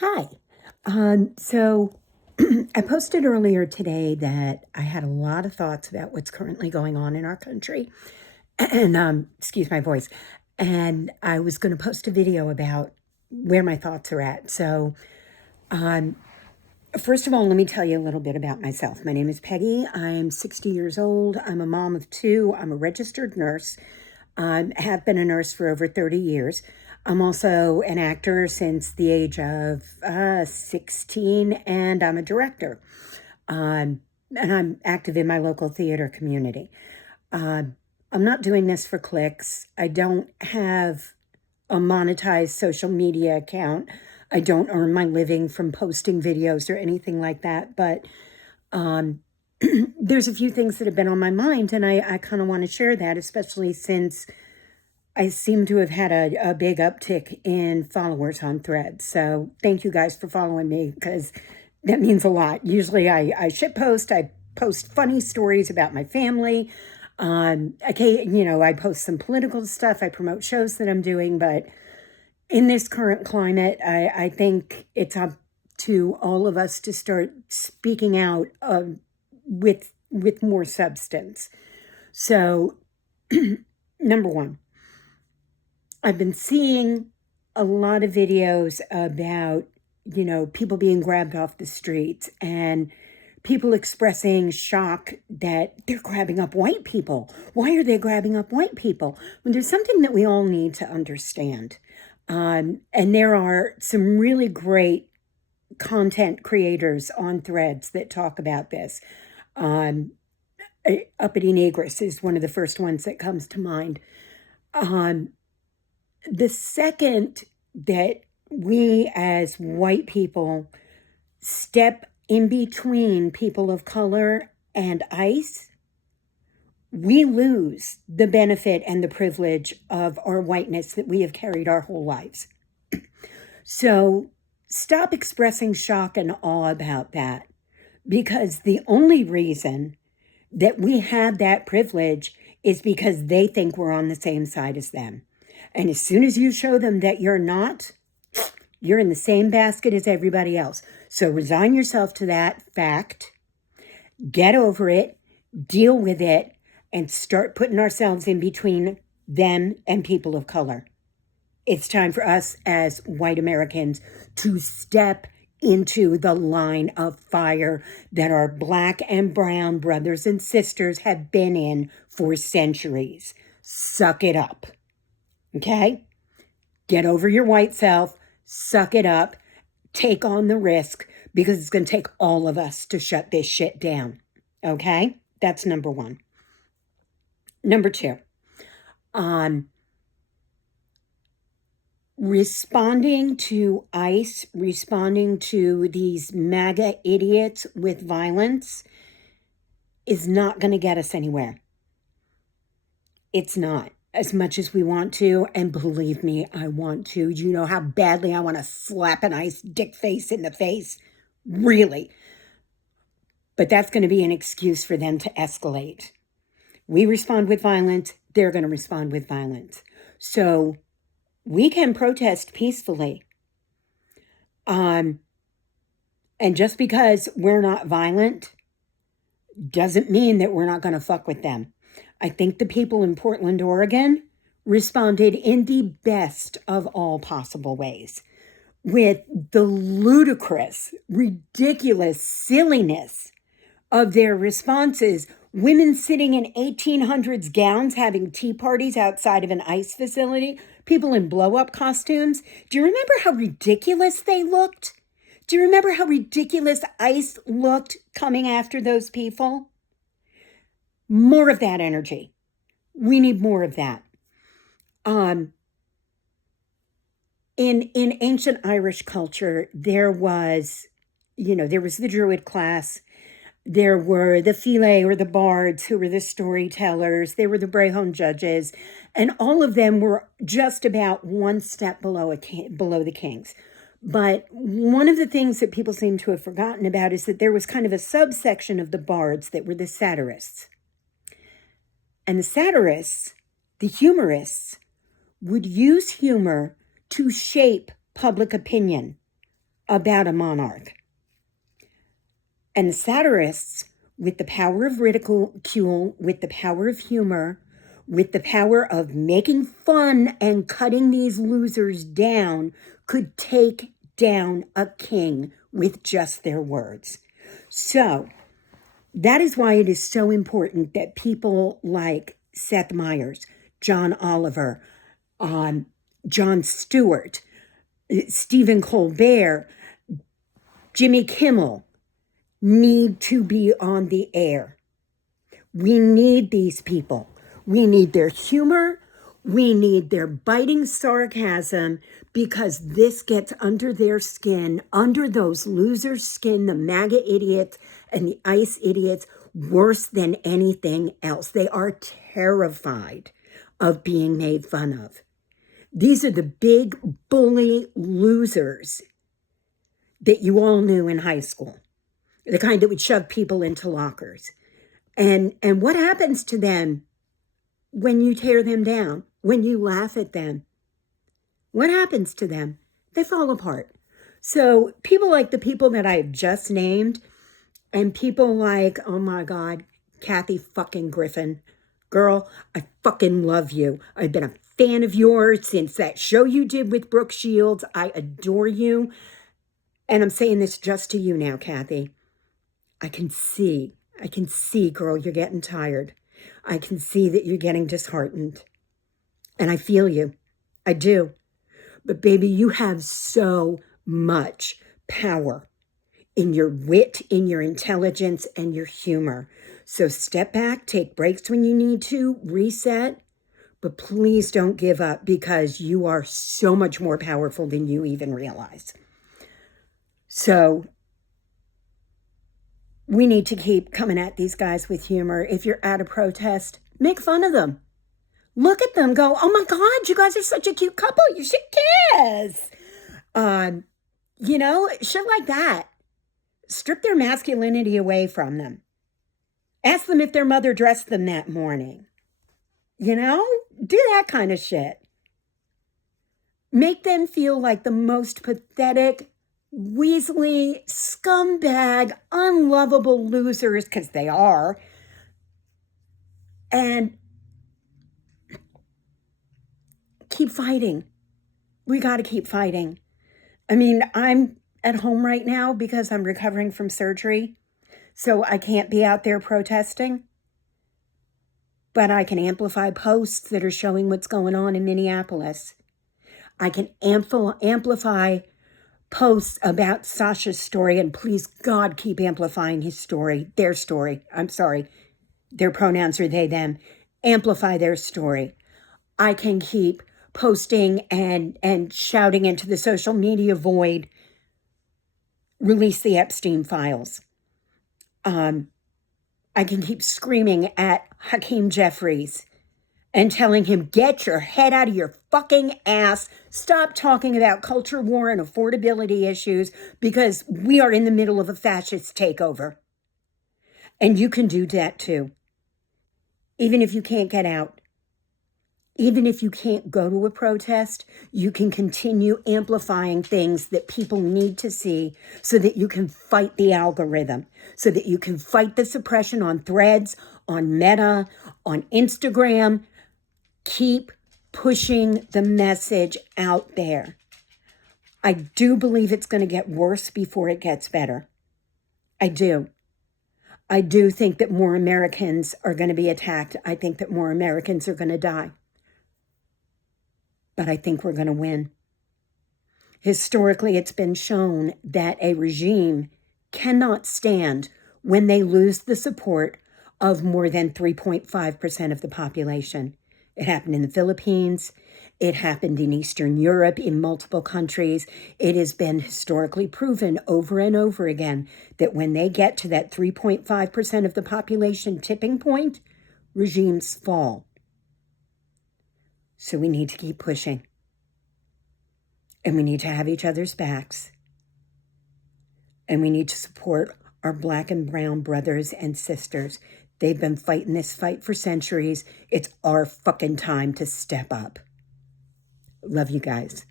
Hi. So I posted earlier today that I had a lot of thoughts about what's currently going on in our country. And excuse my voice. And I was going to post a video about where my thoughts are at. So, um, first of all, let me tell you a little bit about myself. My name is Peggy. I'm 60 years old. I'm a mom of two. I'm a registered nurse. Have been a nurse for over 30 years. I'm also an actor since the age of 16, and I'm a director. And I'm active in my local theater community. Uh, I'm not doing this for clicks. I don't have a monetized social media account. I don't earn my living from posting videos or anything like that. But um, there's a few things that have been on my mind, and I kind of want to share that, especially since I seem to have had a big uptick in followers on Threads. So thank you guys for following me because that means a lot. Usually I shitpost, I post funny stories about my family. Okay, I post some political stuff, I promote shows that I'm doing, but in this current climate, I think it's up to all of us to start speaking out with more substance. So, number one, I've been seeing a lot of videos about, people being grabbed off the streets and people expressing shock that they're grabbing up white people. Why are they grabbing up white people? When there's something that we all need to understand. And there are some really great content creators on Threads that talk about this. Um, Uppity Negress is one of the first ones that comes to mind. Um, the second that we as white people step in between people of color and ICE, we lose the benefit and the privilege of our whiteness that we have carried our whole lives. So stop expressing shock and awe about that, because the only reason that we have that privilege is because they think we're on the same side as them. And as soon as you show them that you're not, you're in the same basket as everybody else. So resign yourself to that fact, get over it, deal with it, and start putting ourselves in between them and people of color. It's time for us as white Americans to step into the line of fire that our black and brown brothers and sisters have been in for centuries. Suck it up. Okay? Get over your white self, suck it up, take on the risk, because it's going to take all of us to shut this shit down. Okay? That's number one. Number two, responding to ICE, responding to these MAGA idiots with violence is not going to get us anywhere. It's not. As much as we want to, and believe me, I want to. You know how badly I want to slap an ICE dick face in the face? Really. But that's going to be an excuse for them to escalate. We respond with violence, they're going to respond with violence. So we can protest peacefully. And just because we're not violent doesn't mean that we're not going to fuck with them. I think the people in Portland, Oregon responded in the best of all possible ways with the ludicrous, ridiculous silliness of their responses. Women sitting in 1800s gowns having tea parties outside of an ICE facility, people in blow-up costumes. Do you remember how ridiculous they looked? Do you remember how ridiculous ICE looked coming after those people? More of that energy. We need more of that. In ancient Irish culture, there was the Druid class. There were the File or the bards, who were the storytellers. There were the Brehon judges, and all of them were just about one step below the kings. But one of the things that people seem to have forgotten about is that there was kind of a subsection of the bards that were the satirists. And the satirists, the humorists, would use humor to shape public opinion about a monarch. And the satirists, with the power of ridicule, with the power of humor, with the power of making fun and cutting these losers down, could take down a king with just their words. So that is why it is so important that people like Seth Meyers, John Oliver, Jon Stewart, Stephen Colbert, Jimmy Kimmel need to be on the air. We need these people. We need their humor. We need their biting sarcasm, because this gets under their skin, under those losers' skin, the MAGA idiots and the ICE idiots, worse than anything else. They are terrified of being made fun of. These are the big bully losers that you all knew in high school, the kind that would shove people into lockers. And what happens to them when you tear them down, when you laugh at them? What happens to them? They fall apart. So people like the people that I have just named, and people like, oh my God, Kathy fucking Griffin. Girl, I fucking love you. I've been a fan of yours since that show you did with Brooke Shields. I adore you. And I'm saying this just to you now, Kathy. I can see, girl, you're getting tired. I can see that you're getting disheartened. And I feel you. I do. But baby, you have so much power in your wit, in your intelligence, and your humor. So step back, take breaks when you need to, reset, but please don't give up, because you are so much more powerful than you even realize. So we need to keep coming at these guys with humor. If you're at a protest, make fun of them. Look at them, go, oh my God, you guys are such a cute couple. You should kiss. Shit like that. Strip their masculinity away from them. Ask them if their mother dressed them that morning. Do that kind of shit. Make them feel like the most pathetic, weaselly, scumbag, unlovable losers, because they are. And keep fighting. We got to keep fighting. I mean, I'm at home right now because I'm recovering from surgery, so I can't be out there protesting. But I can amplify posts that are showing what's going on in Minneapolis. I can amplify posts about Sasha's story, and please, God, keep amplifying his story, their story. I'm sorry. Their pronouns are they, them. Amplify their story. I can keep posting and shouting into the social media void, release the Epstein files. I can keep screaming at Hakeem Jeffries and telling him, get your head out of your fucking ass. Stop talking about culture war and affordability issues, because we are in the middle of a fascist takeover. And you can do that too. Even if you can't get out. Even if you can't go to a protest, you can continue amplifying things that people need to see, so that you can fight the algorithm, so that you can fight the suppression on Threads, on Meta, on Instagram. Keep pushing the message out there. I do believe it's going to get worse before it gets better. I do. I do think that more Americans are going to be attacked. I think that more Americans are going to die. But I think we're going to win. Historically, it's been shown that a regime cannot stand when they lose the support of more than 3.5% of the population. It happened in the Philippines. It happened in Eastern Europe, in multiple countries. It has been historically proven over and over again that when they get to that 3.5% of the population tipping point, regimes fall. So we need to keep pushing. And we need to have each other's backs. And we need to support our Black and brown brothers and sisters. They've been fighting this fight for centuries. It's our fucking time to step up. Love you guys.